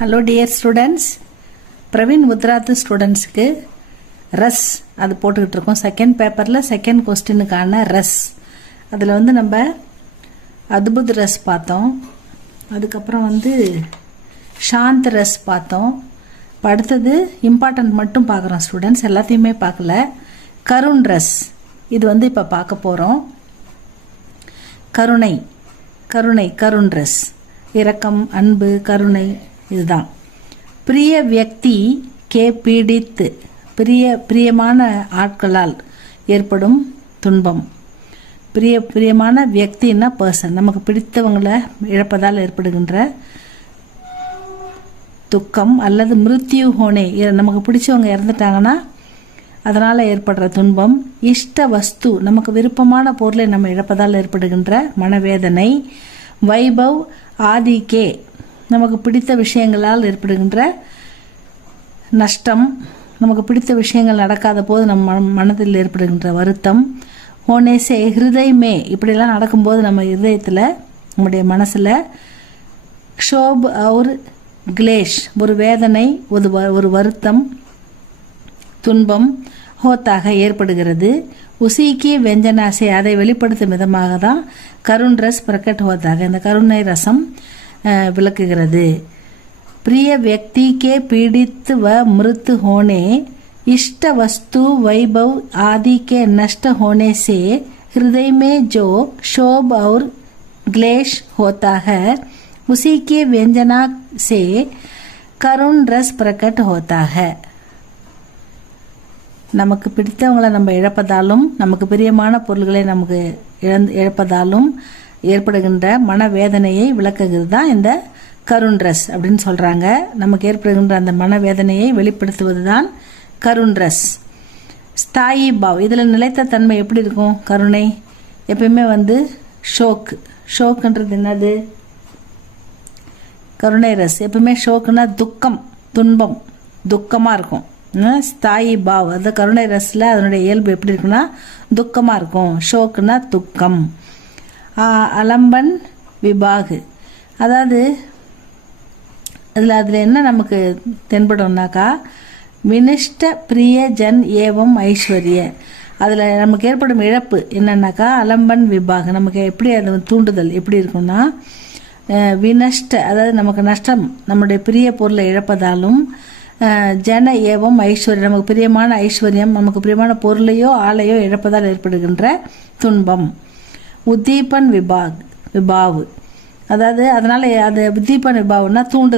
Hello dear students, Praveen உத்ராத்து ஸ்டூடெண்ட்ஸுக்கு ரஸ் அது போட்டுக்கிட்டு இருக்கோம். செகண்ட் பேப்பரில் செகண்ட் கொஸ்டினுக்கான ரஸ். அதில் நம்ம அத்புத் ரஸ் பார்த்தோம். அதுக்கப்புறம் சாந்த் ரஸ் பார்த்தோம். இப்போ அடுத்தது இம்பார்ட்டன்ட் மட்டும் பார்க்குறோம் ஸ்டூடெண்ட்ஸ், எல்லாத்தையுமே பார்க்கல. கருண் ரஸ் இது இப்போ பார்க்க போகிறோம். கருணை கருணை கருண் ரஸ், இரக்கம், அன்பு, கருணை, இதுதான். பிரிய வியக்தி கே பீடித்து, பிரியமான ஆட்களால் ஏற்படும் துன்பம். பிரியமான வியக்தின்னா பர்சன், நமக்கு பிடித்தவங்களை இழப்பதால் ஏற்படுகின்ற துக்கம். அல்லது மிருத்யு ஹோனே, நமக்கு பிடிச்சவங்க இறந்துட்டாங்கன்னா அதனால் ஏற்படுற துன்பம். இஷ்ட வஸ்து, நமக்கு விருப்பமான பொருளை நம்ம இழப்பதால் ஏற்படுகின்ற மனவேதனை. வைபவ் ஆதிக்கே, நமக்கு பிடித்த விஷயங்களால் ஏற்படுகின்ற நஷ்டம். நமக்கு பிடித்த விஷயங்கள் நடக்காத போது நம்ம மனதில் ஏற்படுகின்ற வருத்தம். ஹோனேசே ஹிருதயமே, இப்படிலாம் நடக்கும்போது நம்ம இதயத்தில், நம்முடைய மனசில் க்ஷோப் और கிளேஷ், ஒரு வேதனை, ஒரு வருத்தம், துன்பம் ஹோத்தாக ஏற்படுகிறது. உசிக்கு வெஞ்சனாசே, அதை வெளிப்படுத்தும் விதமாக தான் கருண் ரஸ் பிரகட் ஹோத்தாக, இந்த கருணை ரசம் விளக்குகிறது. பிரிய व्यक्ति के पीड़ित व मृत होने, इष्ट वस्तु वैभव आदि के नष्ट होने से हृदय में जो क्षोभ और क्लेश होता है, उसी के व्यंजना से करुण रस प्रकट होता है. நமக்கு பிடித்தவங்களை நம்ம இழப்பதாலும், நமக்கு பிரியமான பொருள்களை நமக்கு இழப்பதாலும் ஏற்படுகின்ற மனவேதனையை விளக்குகிறது தான் இந்த கருண் ரஸ் அப்படின்னு சொல்கிறாங்க. நமக்கு ஏற்படுகின்ற அந்த மனவேதனையை வெளிப்படுத்துவது தான் கருண் ரஸ். ஸ்தாயி பாவ், இதில் நிலைத்த தன்மை எப்படி இருக்கும்? கருணை எப்பயுமே ஷோக்குன்றது என்னது? கருணை ரஸ் எப்பவுமே ஷோக்குன்னா துக்கம், துன்பம், துக்கமாக இருக்கும். ஸ்தாயி பாவ், அது கருணை ரஸில் அதனுடைய இயல்பு எப்படி இருக்குன்னா துக்கமாக இருக்கும். ஷோக்குன்னா துக்கம். அலம்பன் விபாகு, அதாவது அதில் என்ன நமக்கு தென்படும்னாக்கா, வினிஷ்ட பிரிய ஜன் ஏவம் ஐஸ்வர்ய, அதில் நமக்கு ஏற்படும் இழப்பு என்னன்னாக்கா அலம்பன் விபாகு, நமக்கு எப்படி அது தூண்டுதல் எப்படி இருக்குன்னா, வினஷ்ட, அதாவது நமக்கு நஷ்டம், நம்முடைய பிரிய பொருளை இழப்பதாலும், ஜன ஏவம் ஐஸ்வர்யம், நமக்கு பிரியமான ஐஸ்வர்யம், நமக்கு பிரியமான பொருளையோ ஆளையோ இழப்பதால் ஏற்படுகின்ற துன்பம். உத்தீபன் விபாவு, அதாவது அதனால அது உத்தீபன் விபாவுன்னா தூண்டுதல்.